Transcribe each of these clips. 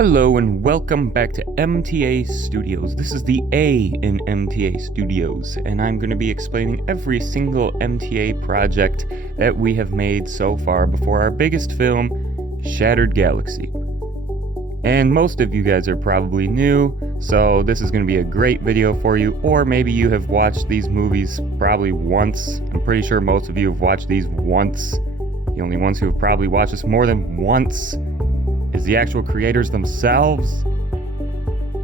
Hello and welcome back to MTA Studios. This is the A in MTA Studios, and I'm going to be explaining every single MTA project that we have made so far before our biggest film, Shattered Galaxy. And most of you guys are probably new, so this is going to be a great video for you, or maybe you have watched these movies probably once. I'm pretty sure most of you have watched these once. The only ones who have probably watched this more than once is the actual creators themselves.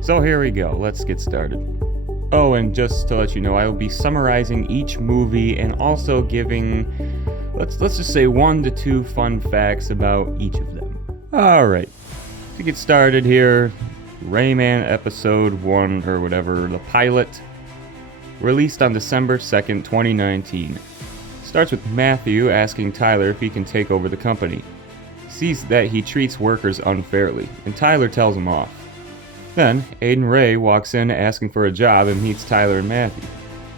So here we go, let's get started. Oh, and just to let you know, I will be summarizing each movie and also giving, let's just say 1 to 2 fun facts about each of them. Alright, to get started here, Rayman Episode 1, or whatever, the pilot, released on December 2nd, 2019. Starts with Matthew asking Tyler if he can take over the company. Sees that he treats workers unfairly, and Tyler tells him off. Then, Aiden Ray walks in asking for a job and meets Tyler and Matthew.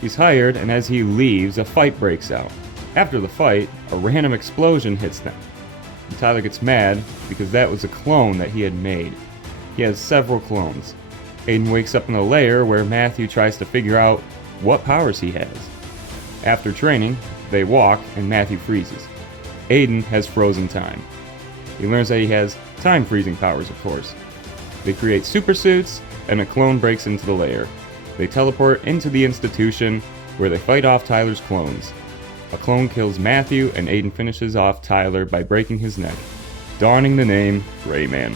He's hired, and as he leaves, a fight breaks out. After the fight, a random explosion hits them. And Tyler gets mad because that was a clone that he had made. He has several clones. Aiden wakes up in a lair where Matthew tries to figure out what powers he has. After training, they walk, and Matthew freezes. Aiden has frozen time. He learns that he has time-freezing powers, of course. They create super suits, and a clone breaks into the lair. They teleport into the institution, where they fight off Tyler's clones. A clone kills Matthew, and Aiden finishes off Tyler by breaking his neck, donning the name Rayman.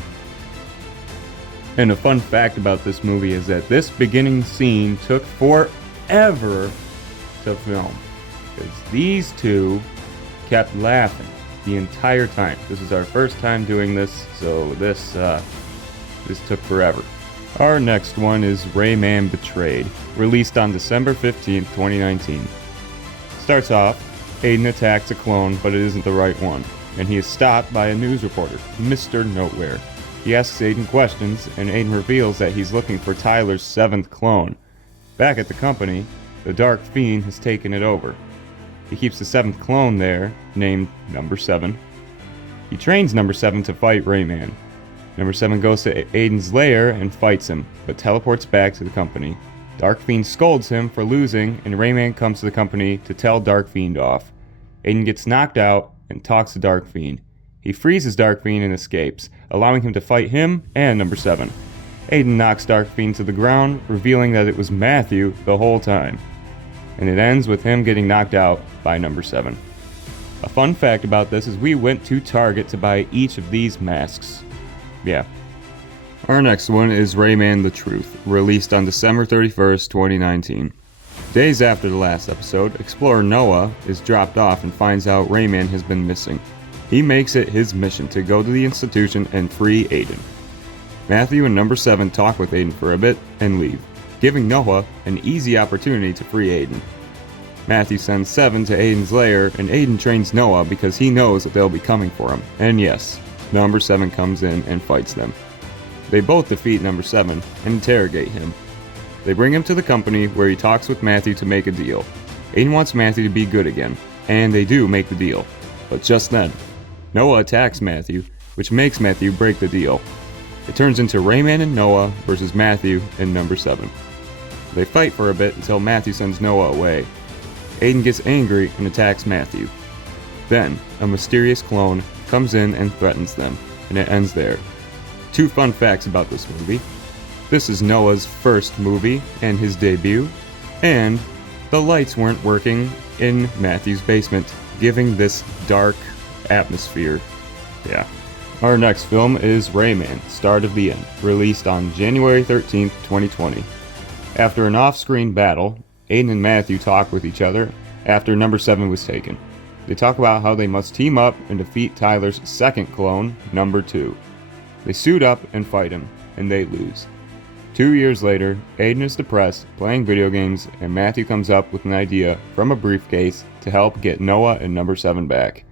And a fun fact about this movie is that this beginning scene took forever to film, because these two kept laughing the entire time. This is our first time doing this, so this took forever. Our next one is Rayman Betrayed, released on December 15th, 2019. Starts off, Aiden attacks a clone, but it isn't the right one, and he is stopped by a news reporter, Mr. Nowhere. He asks Aiden questions, and Aiden reveals that he's looking for Tyler's 7th clone. Back at the company, the Dark Fiend has taken it over. He keeps the 7th clone there, named Number 7. He trains Number 7 to fight Rayman. Number 7 goes to Aiden's lair and fights him, but teleports back to the company. Dark Fiend scolds him for losing, and Rayman comes to the company to tell Dark Fiend off. Aiden gets knocked out and talks to Dark Fiend. He freezes Dark Fiend and escapes, allowing him to fight him and Number 7. Aiden knocks Dark Fiend to the ground, revealing that it was Matthew the whole time. And it ends with him getting knocked out by Number 7. A fun fact about this is we went to Target to buy each of these masks. Yeah. Our next one is Rayman the Truth, released on December 31st, 2019. Days after the last episode, explorer Noah is dropped off and finds out Rayman has been missing. He makes it his mission to go to the institution and free Aiden. Matthew and Number 7 talk with Aiden for a bit and leave, giving Noah an easy opportunity to free Aiden. Matthew sends 7 to Aiden's lair, and Aiden trains Noah because he knows that they'll be coming for him. And yes, Number 7 comes in and fights them. They both defeat Number 7 and interrogate him. They bring him to the company where he talks with Matthew to make a deal. Aiden wants Matthew to be good again, and they do make the deal. But just then, Noah attacks Matthew, which makes Matthew break the deal. It turns into Rayman and Noah versus Matthew and Number 7. They fight for a bit until Matthew sends Noah away. Aiden gets angry and attacks Matthew. Then, a mysterious clone comes in and threatens them, and it ends there. 2 fun facts about this movie. This is Noah's first movie and his debut, and the lights weren't working in Matthew's basement, giving this dark atmosphere. Yeah. Our next film is Rayman, Start of the End, released on January 13th, 2020. After an off-screen battle, Aiden and Matthew talk with each other after Number 7 was taken. They talk about how they must team up and defeat Tyler's 2nd clone, Number 2. They suit up and fight him, and they lose. 2 years later, Aiden is depressed, playing video games, and Matthew comes up with an idea from a briefcase to help get Noah and Number 7 back.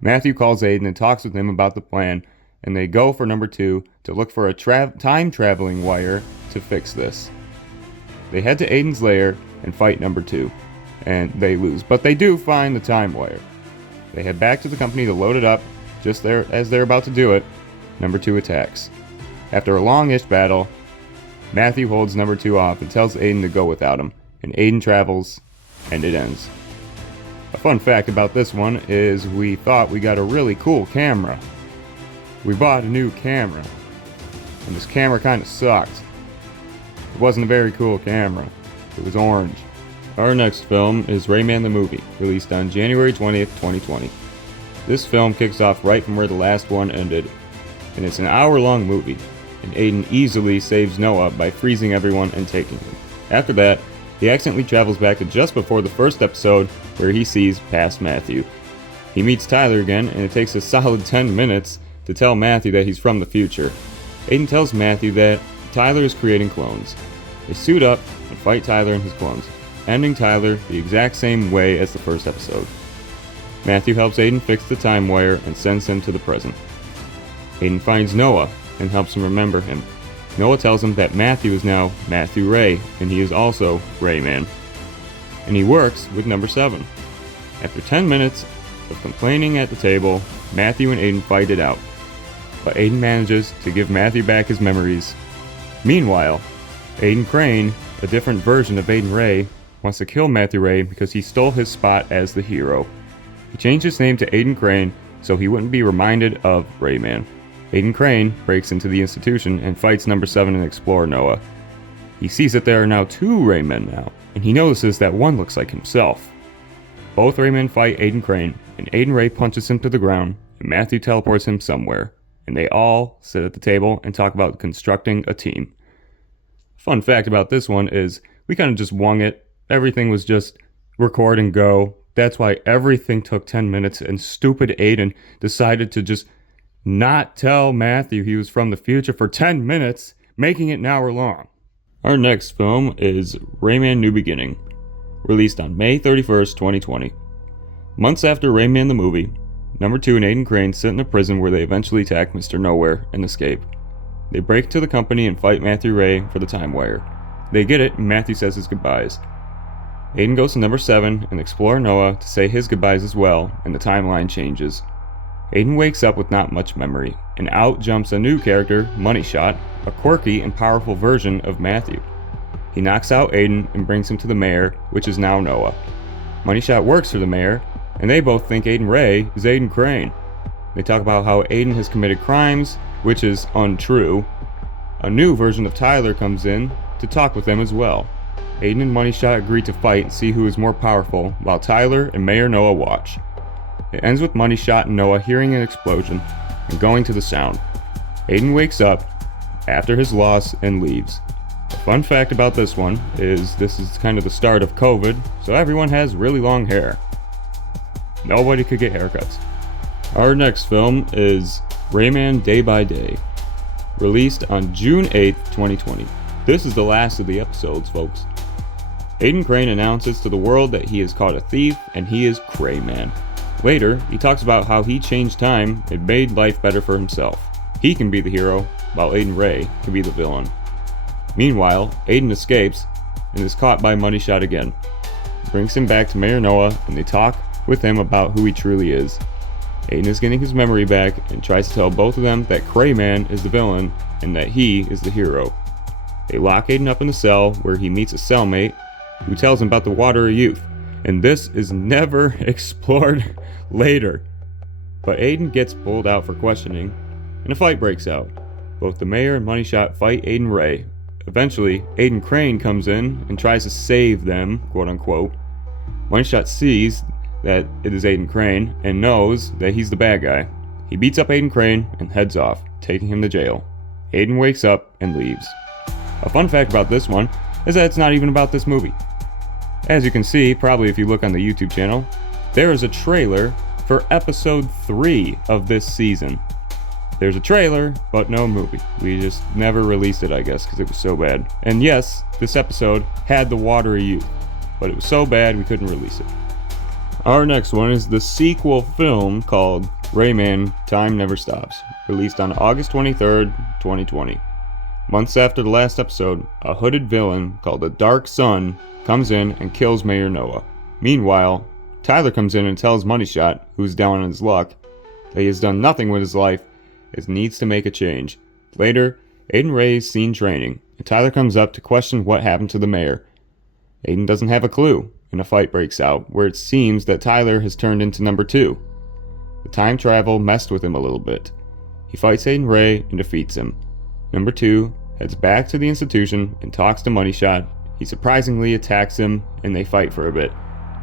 Matthew calls Aiden and talks with him about the plan, and they go for Number 2 to look for a time-traveling wire to fix this. They head to Aiden's lair and fight Number 2, and they lose, but they do find the time wire. They head back to the company to load it up. Just as they're about to do it, Number 2 attacks. After a longish battle, Matthew holds number 2 off and tells Aiden to go without him, and Aiden travels, and it ends. A fun fact about this one is we thought we got a really cool camera. We bought a new camera, and this camera kind of sucked. It wasn't a very cool camera. It was orange. Our next film is Rayman the Movie, released on January 20th, 2020. This film kicks off right from where the last one ended, and it's an hour-long movie, and Aiden easily saves Noah by freezing everyone and taking him. After that, he accidentally travels back to just before the first episode where he sees past Matthew. He meets Tyler again, and it takes a solid 10 minutes to tell Matthew that he's from the future. Aiden tells Matthew that Tyler is creating clones. They suit up and fight Tyler and his clones, ending Tyler the exact same way as the first episode. Matthew helps Aiden fix the time wire and sends him to the present. Aiden finds Noah and helps him remember him. Noah tells him that Matthew is now Matthew Ray, and he is also Rayman. And he works with number 7. After 10 minutes of complaining at the table, Matthew and Aiden fight it out. But Aiden manages to give Matthew back his memories. Meanwhile, Aiden Crane, a different version of Aiden Ray, wants to kill Matthew Ray because he stole his spot as the hero. He changed his name to Aiden Crane so he wouldn't be reminded of Rayman. Aiden Crane breaks into the institution and fights number 7 and Explorer Noah. He sees that there are now 2 Raymen now, and he notices that one looks like himself. Both Raymen fight Aiden Crane, and Aiden Ray punches him to the ground, and Matthew teleports him somewhere, and they all sit at the table and talk about constructing a team. Fun fact about this one is we kind of just wung it. Everything was just record and go. That's why everything took 10 minutes, and stupid Aiden decided to just not tell Matthew he was from the future for 10 minutes, making it an hour long. Our next film is Rayman New Beginning, released on May 31st, 2020. Months after Rayman the Movie, number 2 and Aiden Crane sit in a prison where they eventually attack Mr. Nowhere and escape. They break into the company and fight Matthew Ray for the time wire. They get it, and Matthew says his goodbyes. Aiden goes to number 7 and Explorer Noah to say his goodbyes as well, and the timeline changes. Aiden wakes up with not much memory, and out jumps a new character, Money Shot, a quirky and powerful version of Matthew. He knocks out Aiden and brings him to the mayor, which is now Noah. Money Shot works for the mayor, and they both think Aiden Ray is Aiden Crane. They talk about how Aiden has committed crimes, which is untrue. A new version of Tyler comes in to talk with them as well. Aiden and Money Shot agree to fight and see who is more powerful, while Tyler and Mayor Noah watch. It ends with Money Shot and Noah hearing an explosion and going to the sound. Aiden wakes up after his loss and leaves. A fun fact about this one is this is kind of the start of COVID, so everyone has really long hair. Nobody could get haircuts. Our next film is Rayman Day by Day, released on June 8th, 2020. This is the last of the episodes, folks. Aiden Crane announces to the world that he has caught a thief and he is Crayman. Later, he talks about how he changed time and made life better for himself. He can be the hero, while Aiden Ray can be the villain. Meanwhile, Aiden escapes and is caught by Money Shot again. He brings him back to Mayor Noah and they talk with him about who he truly is. Aiden is getting his memory back and tries to tell both of them that Crayman is the villain and that he is the hero. They lock Aiden up in a cell where he meets a cellmate who tells him about the Water of Youth, and this is never explored later. But Aiden gets pulled out for questioning, and a fight breaks out. Both the mayor and Money Shot fight Aiden Ray. Eventually, Aiden Crane comes in and tries to save them, quote unquote. Money Shot sees that it is Aiden Crane and knows that he's the bad guy. He beats up Aiden Crane and heads off, taking him to jail. Aiden wakes up and leaves. A fun fact about this one is that it's not even about this movie. As you can see, probably if you look on the YouTube channel, there is a trailer for episode 3 of this season. There's a trailer, but no movie. We just never released it, I guess, because it was so bad. And yes, this episode had the Water of Youth, but it was so bad we couldn't release it. Our next one is the sequel film called Rayman Time Never Stops, released on August 23rd, 2020. Months after the last episode, a hooded villain called the Dark Sun comes in and kills Mayor Noah. Meanwhile, Tyler comes in and tells Money Shot, who's down on his luck, that he has done nothing with his life and needs to make a change. Later, Aiden Ray is seen training, and Tyler comes up to question what happened to the mayor. Aiden doesn't have a clue, and a fight breaks out where it seems that Tyler has turned into number 2. The time travel messed with him a little bit. He fights Aiden Ray and defeats him. Number 2 heads back to the institution and talks to Money Shot. He surprisingly attacks him, and they fight for a bit.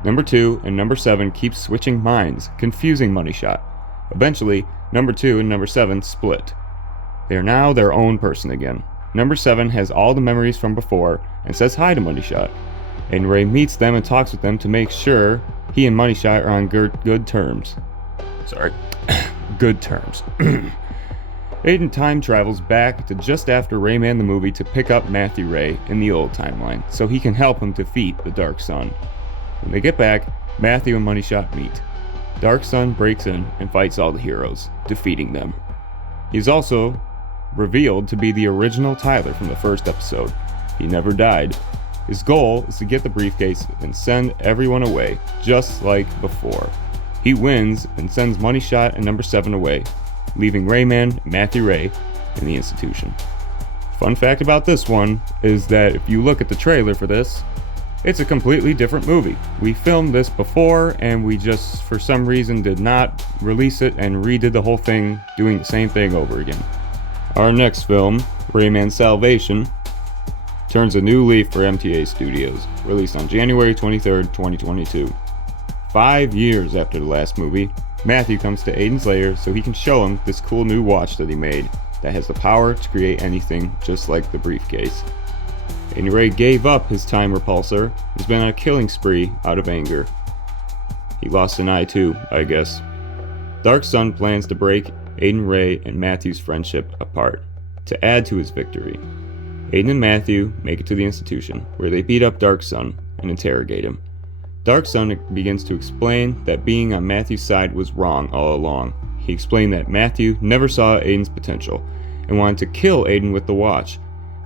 Number 2 and number 7 keep switching minds, confusing Money Shot. Eventually, number 2 and number 7 split. They are now their own person again. Number 7 has all the memories from before and says hi to Money Shot. Aiden Ray meets them and talks with them to make sure he and Money Shot are on good terms. Good terms. Aiden time travels back to just after Rayman the movie to pick up Matthew Ray in the old timeline so he can help him defeat the Dark Sun. When they get back, Matthew and Money Shot meet. Dark Sun breaks in and fights all the heroes, defeating them. He's also revealed to be the original Tyler from the first episode. He never died. His goal is to get the briefcase and send everyone away, just like before. He wins and sends Money Shot and number 7 away, leaving Rayman and Matthew Ray in the institution. Fun fact about this one is that if you look at the trailer for this, it's a completely different movie. We filmed this before and we just, for some reason, did not release it and redid the whole thing, doing the same thing over again. Our next film, Rayman Salvation, turns a new leaf for MTA Studios, released on January 23rd, 2022. 5 years after the last movie, Matthew comes to Aiden's lair so he can show him this cool new watch that he made that has the power to create anything, just like the briefcase. Aiden Ray gave up his time repulsor, has been on a killing spree out of anger. He lost an eye too, I guess. Dark Sun plans to break Aiden Ray and Matthew's friendship apart, to add to his victory. Aiden and Matthew make it to the institution, where they beat up Dark Sun and interrogate him. Dark Sun begins to explain that being on Matthew's side was wrong all along. He explained that Matthew never saw Aiden's potential, and wanted to kill Aiden with the watch.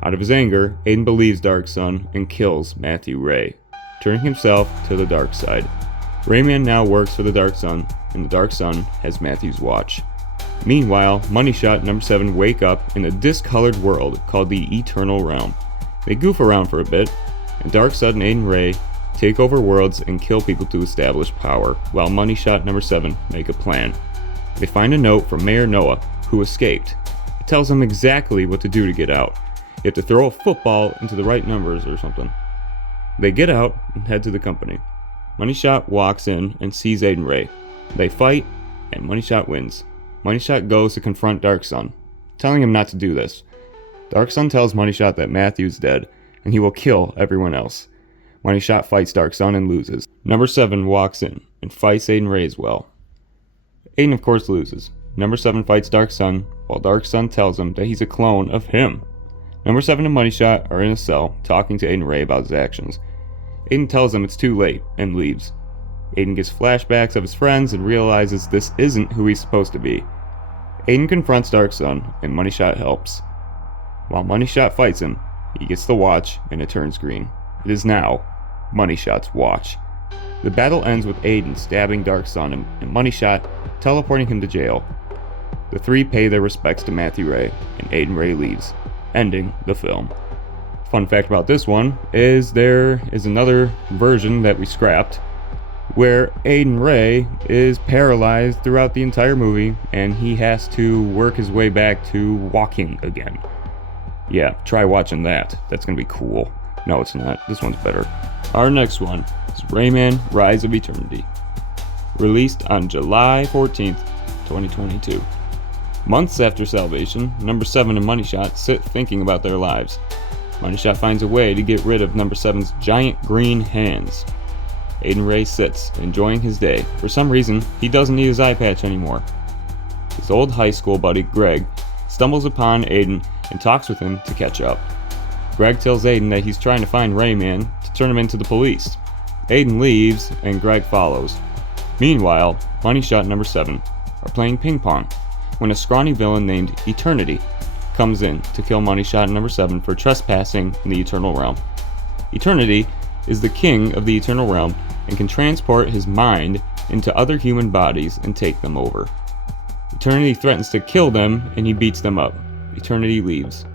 Out of his anger, Aiden believes Dark Sun and kills Matthew Ray, turning himself to the dark side. Rayman now works for the Dark Sun, and the Dark Sun has Matthew's watch. Meanwhile, Money Shot and number 7 wake up in a discolored world called the Eternal Realm. They goof around for a bit, and Dark Sun and Aiden Ray take over worlds and kill people to establish power, while Money Shot and number 7 make a plan. They find a note from Mayor Noah, who escaped. It tells them exactly what to do to get out. You have to throw a football into the right numbers or something. They get out and head to the company. Money Shot walks in and sees Aiden Ray. They fight, and Money Shot wins. Money Shot goes to confront Dark Sun, telling him not to do this. Dark Sun tells Money Shot that Matthew's dead, and he will kill everyone else. Money Shot fights Dark Sun and loses. Number 7 walks in and fights Aiden Ray as well. Aiden of course loses. Number 7 fights Dark Sun, while Dark Sun tells him that he's a clone of him. Number 7 and Money Shot are in a cell, talking to Aiden Ray about his actions. Aiden tells them it's too late, and leaves. Aiden gets flashbacks of his friends and realizes this isn't who he's supposed to be. Aiden confronts Dark Sun, and Money Shot helps. While Money Shot fights him, he gets the watch, and it turns green. It is now Money Shot's watch. The battle ends with Aiden stabbing Dark Sun and Money Shot teleporting him to jail. The three pay their respects to Matthew Ray, and Aiden Ray leaves, ending the film. Fun fact about this one is there is another version that we scrapped where Aiden Ray is paralyzed throughout the entire movie and he has to work his way back to walking again. Yeah, try watching that. That's gonna be cool. No, it's not. This one's better. Our next one is Rayman Rise of Eternity, released on July 14th, 2022. Months after Salvation, number 7 and Money Shot sit thinking about their lives. Money Shot finds a way to get rid of number 7's giant green hands. Aiden Ray sits, enjoying his day. For some reason, he doesn't need his eye patch anymore. His old high school buddy, Greg, stumbles upon Aiden and talks with him to catch up. Greg tells Aiden that he's trying to find Rayman to turn him into the police. Aiden leaves, and Greg follows. Meanwhile, Money Shot and number 7 are playing ping pong when a scrawny villain named Eternity comes in to kill Money Shot and number 7 for trespassing in the Eternal Realm. Eternity is the king of the Eternal Realm and can transport his mind into other human bodies and take them over. Eternity threatens to kill them and he beats them up. Eternity leaves.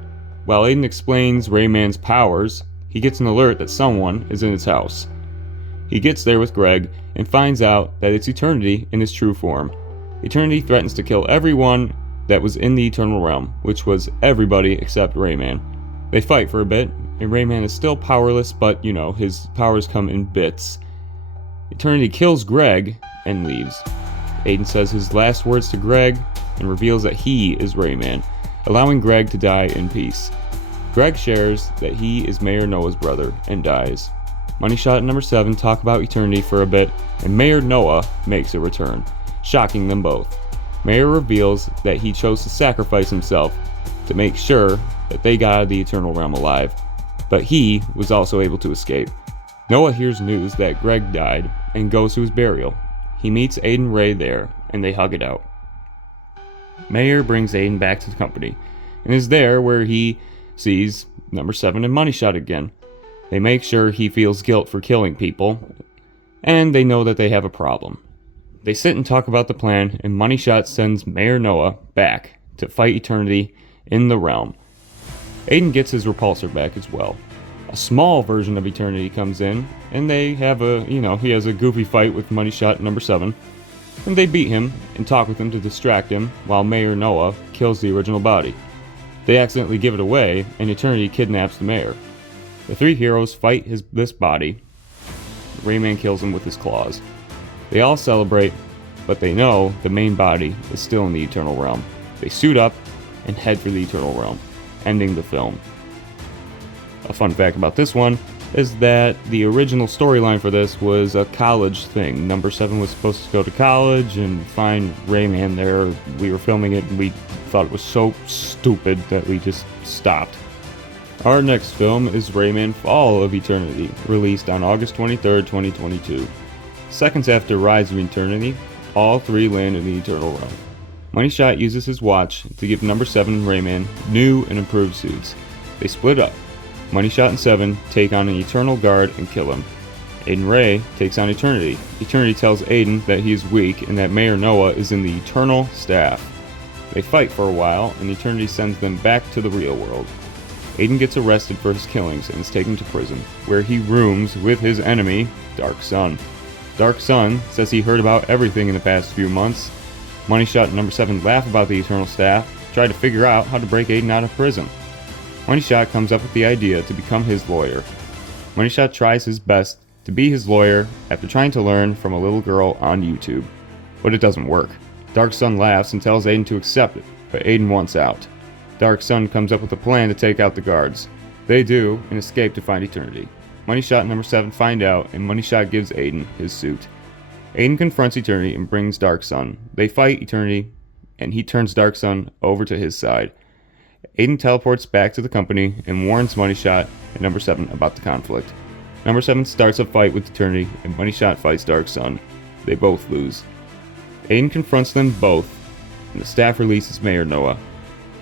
While Aiden explains Rayman's powers, he gets an alert that someone is in his house. He gets there with Greg and finds out that it's Eternity in his true form. Eternity threatens to kill everyone that was in the Eternal Realm, which was everybody except Rayman. They fight for a bit, and Rayman is still powerless, but his powers come in bits. Eternity kills Greg and leaves. Aiden says his last words to Greg and reveals that he is Rayman, allowing Greg to die in peace. Greg shares that he is Mayor Noah's brother and dies. Money Shot and Number 7 talk about Eternity for a bit, and Mayor Noah makes a return, shocking them both. Mayor reveals that he chose to sacrifice himself to make sure that they got out of the Eternal Realm alive, but he was also able to escape. Noah hears news that Greg died and goes to his burial. He meets Aiden Ray there, and they hug it out. Mayor brings Aiden back to the company, and is there where he sees Number 7 and Money Shot again. They make sure he feels guilt for killing people, and they know that they have a problem. They sit and talk about the plan, and Money Shot sends Mayor Noah back to fight Eternity in the realm. Aiden gets his repulsor back as well. A small version of Eternity comes in, and they have he has a goofy fight with Money Shot Number 7, and they beat him and talk with him to distract him while Mayor Noah kills the original body. They accidentally give it away, and Eternity kidnaps the mayor. The three heroes fight this body. Rayman kills him with his claws. They all celebrate, but they know the main body is still in the Eternal Realm. They suit up and head for the Eternal Realm, ending the film. A fun fact about this one is that the original storyline for this was a college thing. Number 7 was supposed to go to college and find Rayman there. We were filming it and we thought it was so stupid that we just stopped. Our next film is Rayman Fall of Eternity, released on August 23rd, 2022. Seconds after Rise of Eternity, all three land in the Eternal Realm. Money Shot uses his watch to give Number 7 and Rayman new and improved suits. They split up. Money Shot and 7 take on an Eternal Guard and kill him. Aiden Ray takes on Eternity. Eternity tells Aiden that he is weak and that Mayor Noah is in the Eternal Staff. They fight for a while, and Eternity sends them back to the real world. Aiden gets arrested for his killings and is taken to prison, where he rooms with his enemy, Dark Sun. Dark Sun says he heard about everything in the past few months. Money Shot and Number 7 laugh about the Eternal Staff, try to figure out how to break Aiden out of prison. Money Shot comes up with the idea to become his lawyer. Money Shot tries his best to be his lawyer after trying to learn from a little girl on YouTube, but it doesn't work. Dark Sun laughs and tells Aiden to accept it, but Aiden wants out. Dark Sun comes up with a plan to take out the guards. They do, and escape to find Eternity. Money Shot and Number 7 find out, and Money Shot gives Aiden his suit. Aiden confronts Eternity and brings Dark Sun. They fight Eternity, and he turns Dark Sun over to his side. Aiden teleports back to the company and warns Money Shot and Number 7 about the conflict. Number 7 starts a fight with Eternity, and Money Shot fights Dark Sun. They both lose. Aiden confronts them both, and the staff releases Mayor Noah.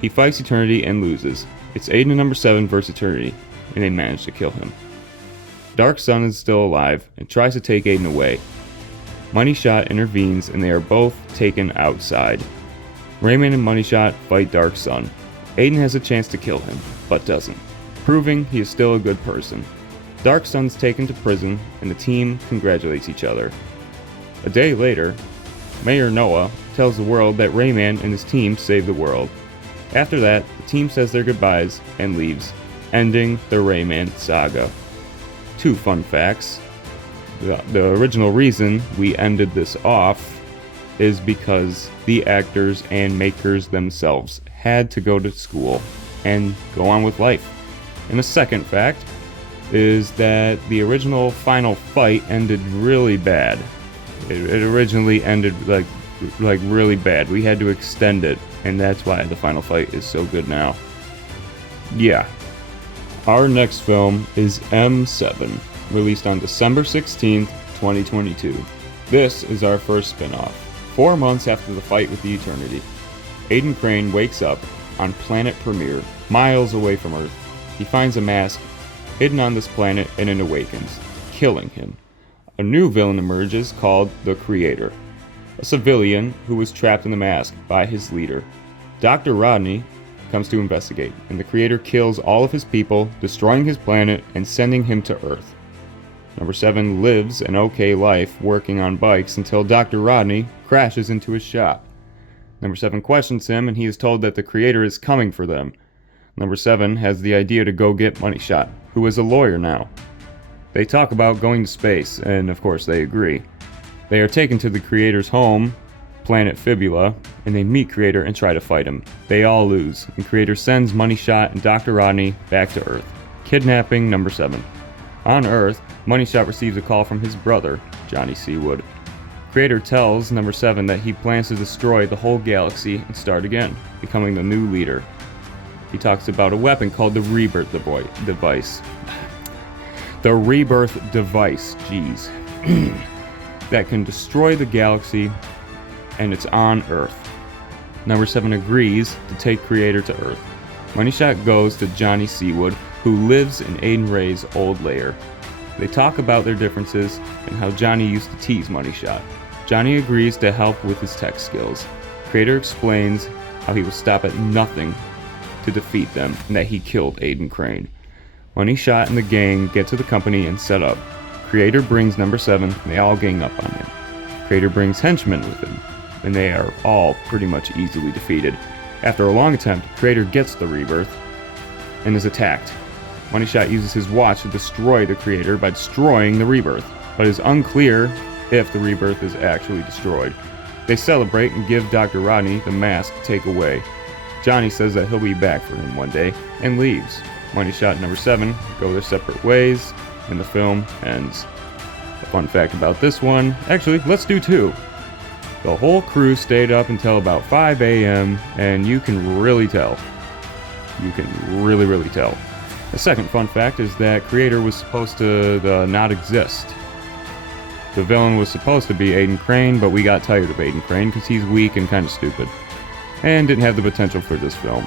He fights Eternity and loses. It's Aiden and Number 7 versus Eternity, and they manage to kill him. Dark Sun is still alive and tries to take Aiden away. Money Shot intervenes and they are both taken outside. Rayman and Money Shot fight Dark Sun. Aiden has a chance to kill him, but doesn't, proving he is still a good person. Dark Sun's taken to prison and the team congratulates each other. A day later, Mayor Noah tells the world that Rayman and his team saved the world. After that, the team says their goodbyes and leaves, ending the Rayman saga. Two fun facts. The original reason we ended this off is because the actors and makers themselves had to go to school and go on with life. And the second fact is that the original final fight ended really bad. It originally ended like really bad. We had to extend it, and that's why the final fight is so good now. Yeah. Our next film is M7, released on December 16th, 2022. This is our first spin-off. 4 months after the fight with the Eternity, Aiden Crane wakes up on planet Premiere, miles away from Earth. He finds a mask hidden on this planet and it awakens, killing him. A new villain emerges called the Creator, a civilian who was trapped in the mask by his leader. Dr. Rodney comes to investigate, and the Creator kills all of his people, destroying his planet and sending him to Earth. Number 7 lives an okay life working on bikes until Dr. Rodney crashes into his shop. Number 7 questions him, and he is told that the Creator is coming for them. Number 7 has the idea to go get Money Shot, who is a lawyer now. They talk about going to space, and of course they agree. They are taken to the Creator's home, planet Fibula, and they meet Creator and try to fight him. They all lose, and Creator sends Money Shot and Dr. Rodney back to Earth, kidnapping number 7. On Earth, Money Shot receives a call from his brother, Johnny Seawood. Creator tells number 7 that he plans to destroy the whole galaxy and start again, becoming the new leader. He talks about a weapon called the Rebirth Device. The Rebirth Device, jeez. That can destroy the galaxy, and it's on Earth. Number 7 agrees to take Creator to Earth. Money Shot goes to Johnny Seawood, who lives in Aiden Ray's old lair. They talk about their differences and how Johnny used to tease Money Shot. Johnny agrees to help with his tech skills. Creator explains how he will stop at nothing to defeat them and that he killed Aiden Crane. Money Shot and the gang get to the company and set up. Creator brings number 7 and they all gang up on him. Creator brings henchmen with him, and they are all pretty much easily defeated. After a long attempt, Creator gets the Rebirth and is attacked. Money Shot uses his watch to destroy the Creator by destroying the Rebirth, but it is unclear if the Rebirth is actually destroyed. They celebrate and give Dr. Rodney the mask to take away. Johnny says that he'll be back for him one day and leaves. Money Shot and number 7 go their separate ways, and the film ends. A fun fact about this one, actually, let's do 2. The whole crew stayed up until about 5 a.m., and you can really tell. You can really tell. The second fun fact is that Creator was supposed to not exist. The villain was supposed to be Aiden Crane, but we got tired of Aiden Crane because he's weak and kind of stupid, and didn't have the potential for this film.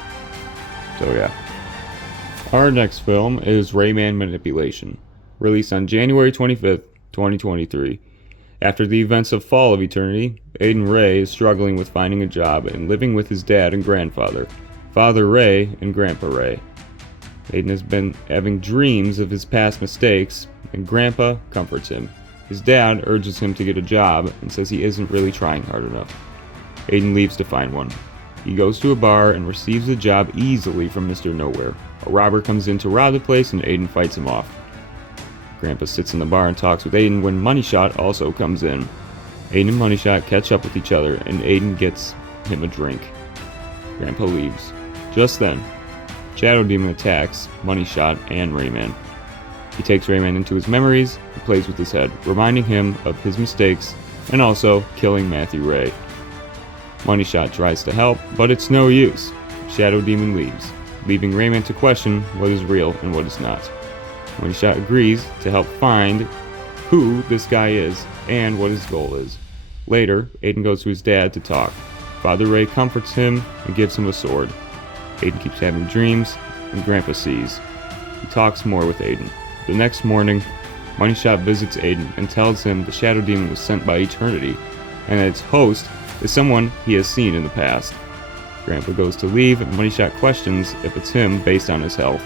So yeah. Our next film is Rayman Manipulation, released on January 25th, 2023. After the events of Fall of Eternity, Aiden Ray is struggling with finding a job and living with his dad and grandfather, Father Ray and Grandpa Ray. Aiden has been having dreams of his past mistakes, and Grandpa comforts him. His dad urges him to get a job and says he isn't really trying hard enough. Aiden leaves to find one. He goes to a bar and receives a job easily from Mr. Nowhere. A robber comes in to rob the place and Aiden fights him off. Grandpa sits in the bar and talks with Aiden when Money Shot also comes in. Aiden and Money Shot catch up with each other and Aiden gets him a drink. Grandpa leaves. Just then, Shadow Demon attacks Money Shot and Rayman. He takes Rayman into his memories and plays with his head, reminding him of his mistakes and also killing Matthew Ray. Money Shot tries to help, but it's no use. Shadow Demon leaves, leaving Rayman to question what is real and what is not. Money Shot agrees to help find who this guy is and what his goal is. Later, Aiden goes to his dad to talk. Father Ray comforts him and gives him a sword. Aiden keeps having dreams, and Grandpa sees. He talks more with Aiden. The next morning, Money Shot visits Aiden and tells him the Shadow Demon was sent by Eternity, and that its host is someone he has seen in the past. Grandpa goes to leave, and Money Shot questions if it's him based on his health.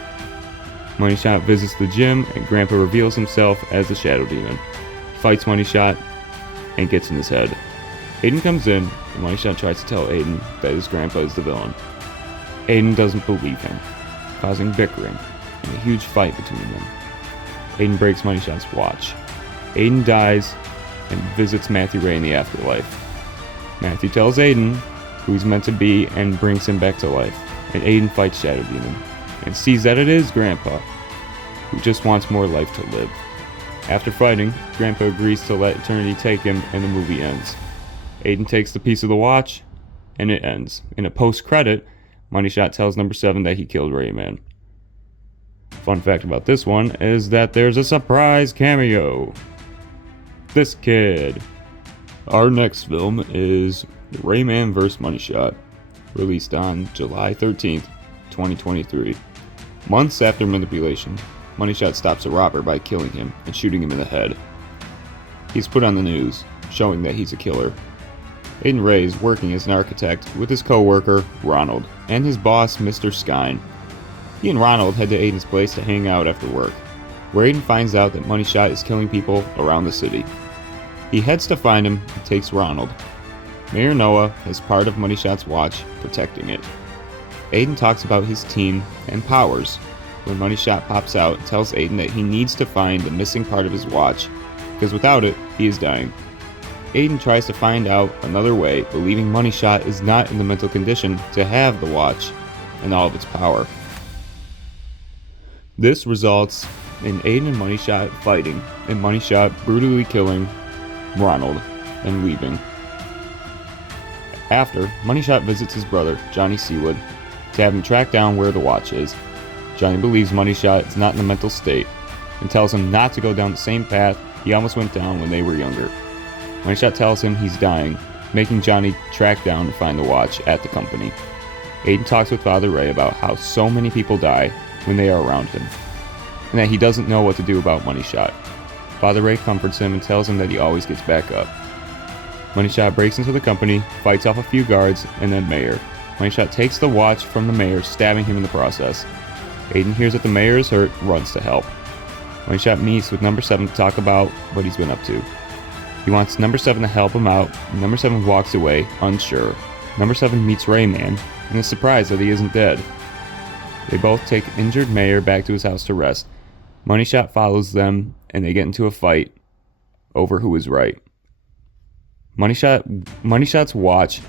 Money Shot visits the gym, and Grandpa reveals himself as the Shadow Demon. He fights Money Shot and gets in his head. Aiden comes in, and Money Shot tries to tell Aiden that his grandpa is the villain. Aiden doesn't believe him, causing bickering and a huge fight between them. Aiden breaks Money Shot's watch. Aiden dies and visits Matthew Ray in the afterlife. Matthew tells Aiden who he's meant to be and brings him back to life, and Aiden fights Shadow Demon and sees that it is Grandpa, who just wants more life to live. After fighting, Grandpa agrees to let Eternity take him, and the movie ends. Aiden takes the piece of the watch, and it ends. In a post-credit, Money Shot tells number 7 that he killed Rayman. Fun fact about this one is that there's a surprise cameo. This kid. Our next film is Rayman vs. Money Shot, released on July 13th, 2023. Months after manipulation, Money Shot stops a robber by killing him and shooting him in the head. He's put on the news, showing that he's a killer. Aiden Ray is working as an architect with his co-worker, Ronald, and his boss, Mr. Skine. He and Ronald head to Aiden's place to hang out after work, where Aiden finds out that Money Shot is killing people around the city. He heads to find him and takes Ronald. Mayor Noah has part of Money Shot's watch, protecting it. Aiden talks about his team and powers, when Money Shot pops out and tells Aiden that he needs to find the missing part of his watch, because without it, he is dying. Aiden tries to find out another way, believing Money Shot is not in the mental condition to have the watch and all of its power. This results in Aiden and Money Shot fighting, and Money Shot brutally killing Ronald and leaving. After, Money Shot visits his brother, Johnny Seawood, to have him track down where the watch is. Johnny believes Money Shot is not in a mental state, and tells him not to go down the same path he almost went down when they were younger. Money Shot tells him he's dying, making Johnny track down to find the watch at the company. Aiden talks with Father Ray about how so many people die when they are around him, and that he doesn't know what to do about Money Shot. Father Ray comforts him and tells him that he always gets back up. Money Shot breaks into the company, fights off a few guards, and then Mayor. Money Shot takes the watch from the mayor, stabbing him in the process. Aiden hears that the mayor is hurt, runs to help. Money Shot meets with Number 7 to talk about what he's been up to. He wants Number 7 to help him out, and Number 7 walks away, unsure. Number 7 meets Rayman, and is surprised that he isn't dead. They both take injured Mayor back to his house to rest. Money Shot follows them, and they get into a fight over who is right. Money Shot's watch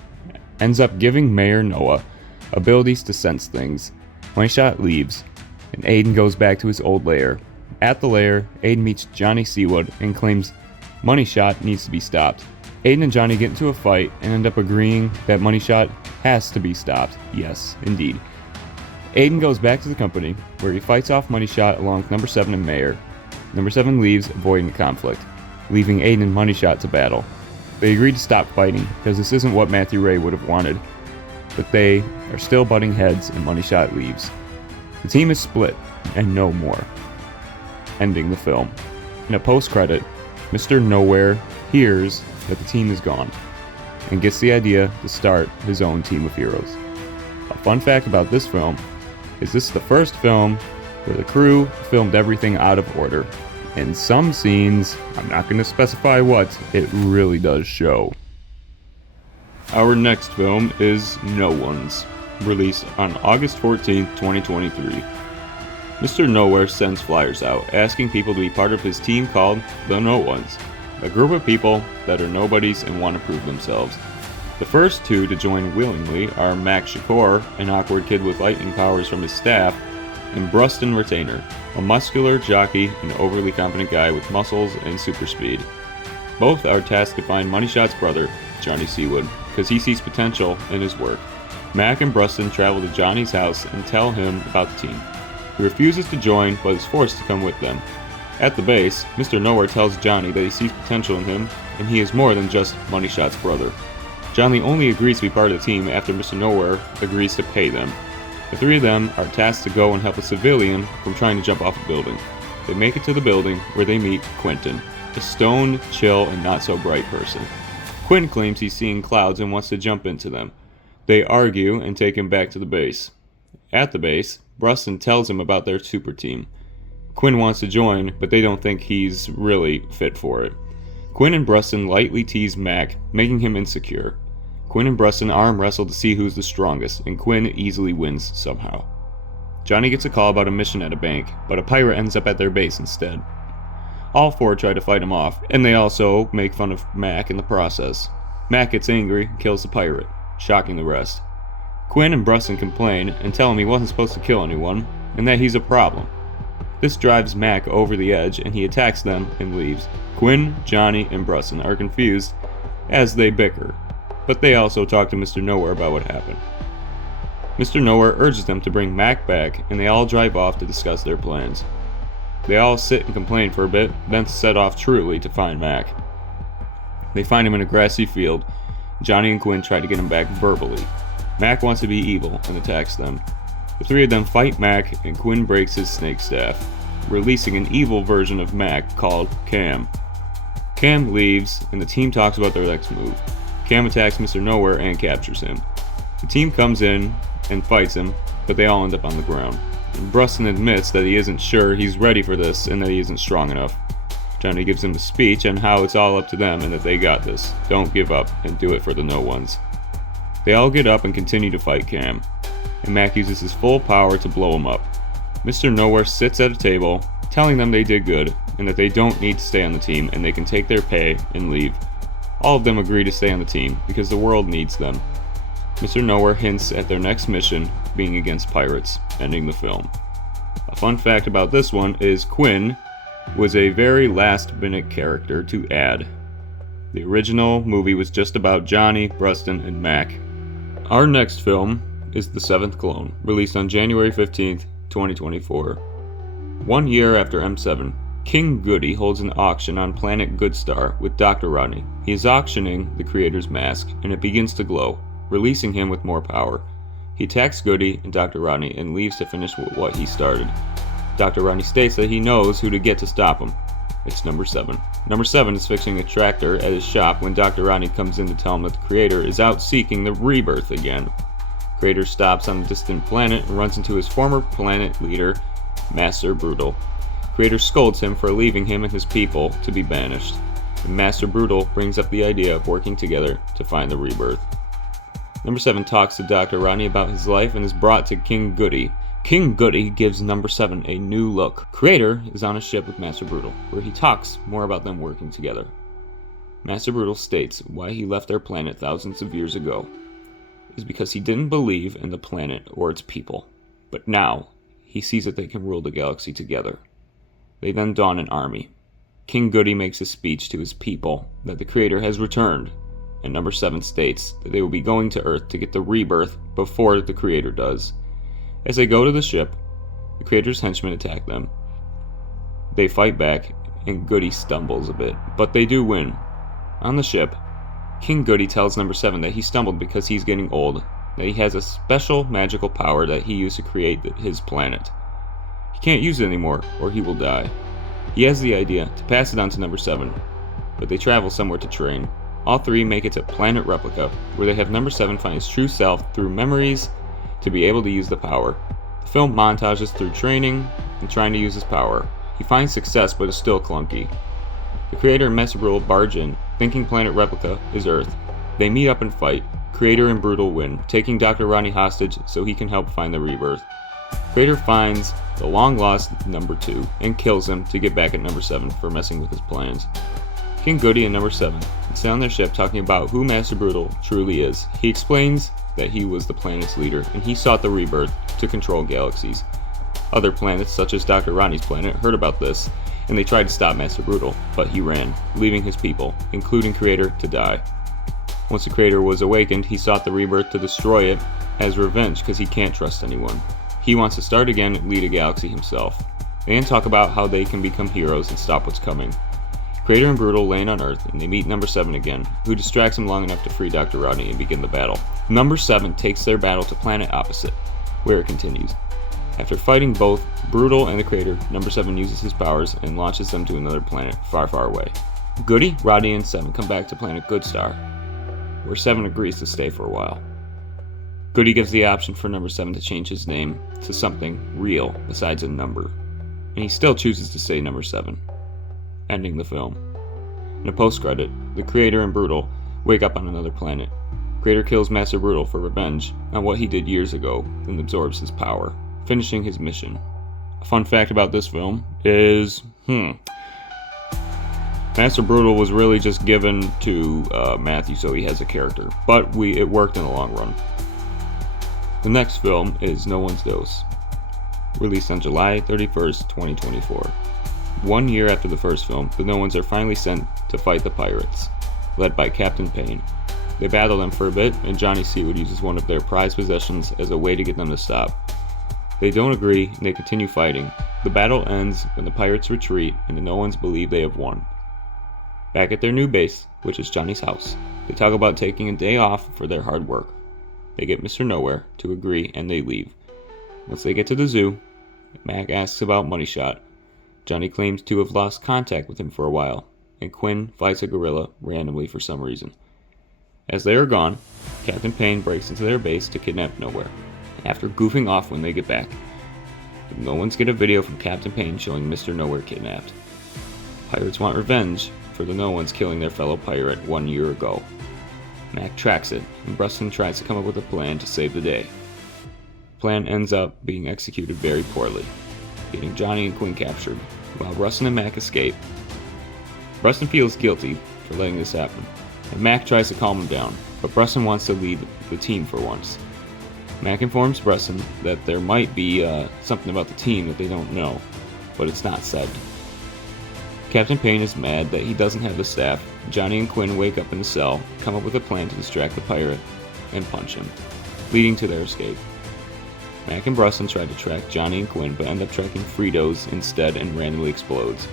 ends up giving Mayor Noah abilities to sense things. Money Shot leaves, and Aiden goes back to his old lair. At the lair, Aiden meets Johnny Seawood and claims Money Shot needs to be stopped. Aiden and Johnny get into a fight and end up agreeing that Money Shot has to be stopped. Yes, indeed. Aiden goes back to the company, where he fights off Money Shot along with Number 7 and Mayor. Number 7 leaves, avoiding the conflict, leaving Aiden and Money Shot to battle. They agree to stop fighting, because this isn't what Matthew Ray would have wanted, but they are still butting heads and Money Shot leaves. The team is split, and no more. Ending the film. In a post-credit, Mr. Nowhere hears that the team is gone, and gets the idea to start his own team of heroes. A fun fact about this film is this is the first film where the crew filmed everything out of order. In some scenes, I'm not going to specify what, it really does show. Our next film is No Ones, released on August 14, 2023. Mr. Nowhere sends flyers out, asking people to be part of his team called The No Ones, a group of people that are nobodies and want to prove themselves. The first two to join willingly are Max Shakur, an awkward kid with lightning powers from his staff, and Bruston Retainer, a muscular jockey and overly confident guy with muscles and super speed. Both are tasked to find Money Shot's brother, Johnny Seawood, because he sees potential in his work. Mac and Bruston travel to Johnny's house and tell him about the team. He refuses to join, but is forced to come with them. At the base, Mr. Nowhere tells Johnny that he sees potential in him, and he is more than just Money Shot's brother. Johnny only agrees to be part of the team after Mr. Nowhere agrees to pay them. The three of them are tasked to go and help a civilian from trying to jump off a building. They make it to the building, where they meet Quentin, a stoned, chill, and not-so-bright person. Quinn claims he's seeing clouds and wants to jump into them. They argue and take him back to the base. At the base, Bruston tells him about their super team. Quinn wants to join, but they don't think he's really fit for it. Quinn and Bruston lightly tease Mac, making him insecure. Quinn and Bruston arm wrestle to see who's the strongest, and Quinn easily wins somehow. Johnny gets a call about a mission at a bank, but a pirate ends up at their base instead. All four try to fight him off, and they also make fun of Mac in the process. Mac gets angry and kills the pirate, shocking the rest. Quinn and Bruston complain and tell him he wasn't supposed to kill anyone, and that he's a problem. This drives Mac over the edge, and he attacks them and leaves. Quinn, Johnny, and Bruston are confused as they bicker, but they also talk to Mr. Nowhere about what happened. Mr. Nowhere urges them to bring Mac back, and they all drive off to discuss their plans. They all sit and complain for a bit, then set off truly to find Mac. They find him in a grassy field. Johnny and Quinn try to get him back verbally. Mac wants to be evil and attacks them. The three of them fight Mac, and Quinn breaks his snake staff, releasing an evil version of Mac called Cam. Cam leaves, and the team talks about their next move. Cam attacks Mr. Nowhere and captures him. The team comes in and fights him, but they all end up on the ground. And Bruston admits that he isn't sure he's ready for this and that he isn't strong enough. Johnny gives him a speech on how it's all up to them and that they got this. Don't give up and do it for the no ones. They all get up and continue to fight Cam, and Mac uses his full power to blow him up. Mr. Nowhere sits at a table, telling them they did good and that they don't need to stay on the team and they can take their pay and leave. All of them agree to stay on the team because the world needs them. Mr. Nowhere hints at their next mission being against pirates, ending the film. A fun fact about this one is Quinn was a very last-minute character to add. The original movie was just about Johnny, Bruston, and Mac. Our next film is The Seventh Clone, released on January 15th, 2024. 1 year after M7, King Goody holds an auction on planet Goodstar with Dr. Rodney. He is auctioning the creator's mask, and it begins to glow, releasing him with more power. He attacks Goody and Dr. Rodney and leaves to finish what he started. Dr. Rodney states that he knows who to get to stop him. It's Number 7. Number 7 is fixing a tractor at his shop when Dr. Rodney comes in to tell him that the creator is out seeking the rebirth again. Creator stops on a distant planet and runs into his former planet leader, Master Brutal. Creator scolds him for leaving him and his people to be banished. And Master Brutal brings up the idea of working together to find the rebirth. Number 7 talks to Dr. Rodney about his life and is brought to King Goody. King Goody gives Number 7 a new look. Creator is on a ship with Master Brutal, where he talks more about them working together. Master Brutal states why he left their planet thousands of years ago is because he didn't believe in the planet or its people. But now, he sees that they can rule the galaxy together. They then don an army. King Goody makes a speech to his people that the Creator has returned, and Number 7 states that they will be going to Earth to get the rebirth before the Creator does. As they go to the ship, the Creator's henchmen attack them. They fight back, and Goody stumbles a bit, but they do win. On the ship, King Goody tells Number 7 that he stumbled because he's getting old, that he has a special magical power that he used to create his planet. He can't use it anymore, or he will die. He has the idea to pass it on to Number 7, but they travel somewhere to train. All three make it to Planet Replica, where they have Number 7 find his true self through memories to be able to use the power. The film montages through training and trying to use his power. He finds success, but is still clunky. The Creator and Master Brutal barge in, thinking Planet Replica is Earth. They meet up and fight. Creator and Brutal win, taking Dr. Rodney hostage so he can help find the rebirth. Creator finds the long-lost Number 2 and kills him to get back at Number 7 for messing with his plans. King Goody and Number 7 sit on their ship talking about who Master Brutal truly is. He explains that he was the planet's leader, and he sought the rebirth to control galaxies. Other planets, such as Dr. Rodney's planet, heard about this, and they tried to stop Master Brutal, but he ran, leaving his people, including Creator, to die. Once the Creator was awakened, he sought the rebirth to destroy it as revenge because he can't trust anyone. He wants to start again and lead a galaxy himself. And talk about how they can become heroes and stop what's coming. Creator and Brutal land on Earth, and they meet Number 7 again, who distracts him long enough to free Dr. Rodney and begin the battle. Number 7 takes their battle to Planet Opposite, where it continues. After fighting both Brutal and the Creator, Number 7 uses his powers and launches them to another planet far, far away. Goody, Rodney, and 7 come back to Planet Goodstar, where 7 agrees to stay for a while. Goody gives the option for Number 7 to change his name to something real besides a number, and he still chooses to say Number 7, ending the film. In a post-credit, the Creator and Brutal wake up on another planet. Creator kills Master Brutal for revenge on what he did years ago and absorbs his power, finishing his mission. A fun fact about this film is, Master Brutal was really just given to Matthew so he has a character, but it worked in the long run. The next film is No One's Dose, released on July 31st, 2024. 1 year after the first film, the No Ones are finally sent to fight the pirates, led by Captain Payne. They battle them for a bit, and Johnny Seawood uses one of their prized possessions as a way to get them to stop. They don't agree, and they continue fighting. The battle ends when the pirates retreat, and the No Ones believe they have won. Back at their new base, which is Johnny's house, they talk about taking a day off for their hard work. They get Mr. Nowhere to agree, and they leave. Once they get to the zoo, Mac asks about Money Shot. Johnny claims to have lost contact with him for a while, and Quinn fights a gorilla randomly for some reason. As they are gone, Captain Payne breaks into their base to kidnap Nowhere, after goofing off when they get back. The Nolans get a video from Captain Payne showing Mr. Nowhere kidnapped. Pirates want revenge for the Nolans killing their fellow pirate 1 year ago. Mac tracks it, and Bruston tries to come up with a plan to save the day. The plan ends up being executed very poorly, getting Johnny and Quinn captured, while Bruston and Mac escape. Bruston feels guilty for letting this happen, and Mac tries to calm him down, but Bruston wants to lead the team for once. Mac informs Bruston that there might be something about the team that they don't know, but it's not said. Captain Payne is mad that he doesn't have the staff. Johnny and Quinn wake up in the cell, come up with a plan to distract the pirate, and punch him, leading to their escape. Mac and Bruston try to track Johnny and Quinn, but end up tracking Fritos instead and randomly explodes.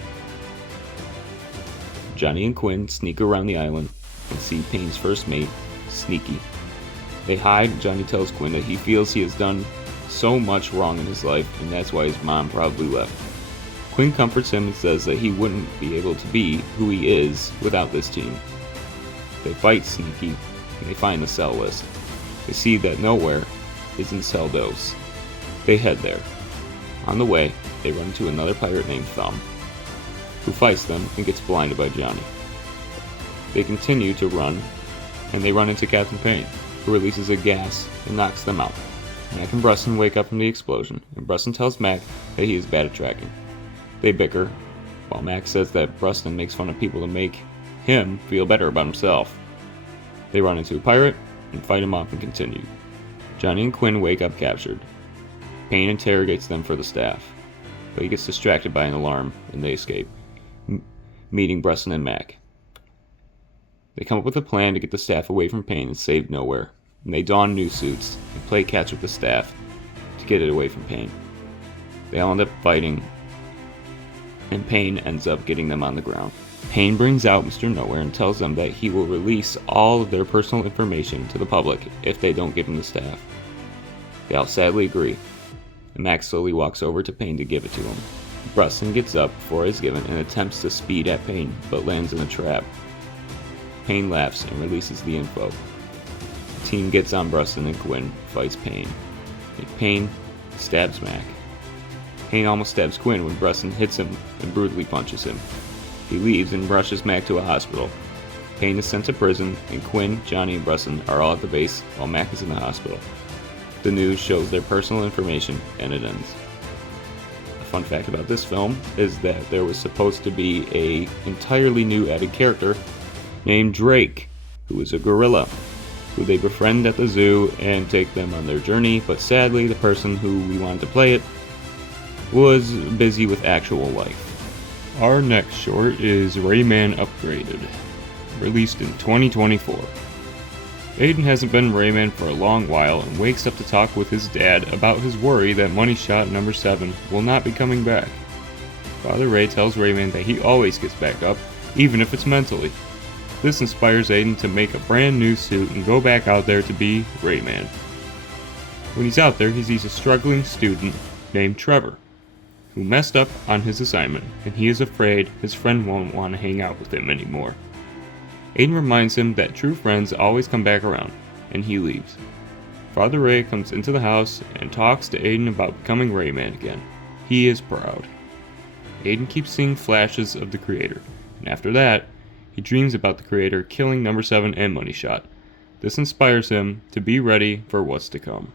Johnny and Quinn sneak around the island and see Payne's first mate, Sneaky. They hide. Johnny tells Quinn that he feels he has done so much wrong in his life, and that's why his mom probably left. Quinn comforts him and says that he wouldn't be able to be who he is without this team. They fight Sneaky, and they find the cell list. They see that Nowhere is in cell dose. They head there. On the way, they run into another pirate named Thumb, who fights them and gets blinded by Johnny. They continue to run, and they run into Captain Payne, who releases a gas and knocks them out. Mac and Bruston wake up from the explosion, and Bruston tells Mac that he is bad at tracking. They bicker, while Mac says that Bruston makes fun of people to make him feel better about himself. They run into a pirate and fight him off and continue. Johnny and Quinn wake up captured. Payne interrogates them for the staff, but he gets distracted by an alarm and they escape, meeting Bruston and Mac. They come up with a plan to get the staff away from Payne and save Nowhere, and they don new suits and play catch with the staff to get it away from Payne. They all end up fighting, and Payne ends up getting them on the ground. Payne brings out Mr. Nowhere and tells them that he will release all of their personal information to the public if they don't give him the staff. They all sadly agree, and Max slowly walks over to Payne to give it to him. Bruston gets up before it is given and attempts to speed at Payne, but lands in a trap. Payne laughs and releases the info. The team gets on Bruston and Quinn fights Payne. And Payne stabs Mac. Payne almost stabs Quinn when Bruston hits him and brutally punches him. He leaves and rushes Mac to a hospital. Payne is sent to prison, and Quinn, Johnny, and Bruston are all at the base while Mac is in the hospital. The news shows their personal information, and it ends. A fun fact about this film is that there was supposed to be an entirely new added character named Drake, who is a gorilla, who they befriend at the zoo and take them on their journey, but sadly the person who we wanted to play it was busy with actual life. Our next short is Rayman Upgraded, released in 2024. Aiden hasn't been Rayman for a long while and wakes up to talk with his dad about his worry that Money Shot number 7 will not be coming back. Father Ray tells Rayman that he always gets back up, even if it's mentally. This inspires Aiden to make a brand new suit and go back out there to be Rayman. When he's out there, he sees a struggling student named Trevor, who messed up on his assignment, and he is afraid his friend won't want to hang out with him anymore. Aiden reminds him that true friends always come back around, and he leaves. Father Ray comes into the house and talks to Aiden about becoming Rayman again. He is proud. Aiden keeps seeing flashes of the creator, and after that, he dreams about the creator killing number 7 and Money Shot. This inspires him to be ready for what's to come.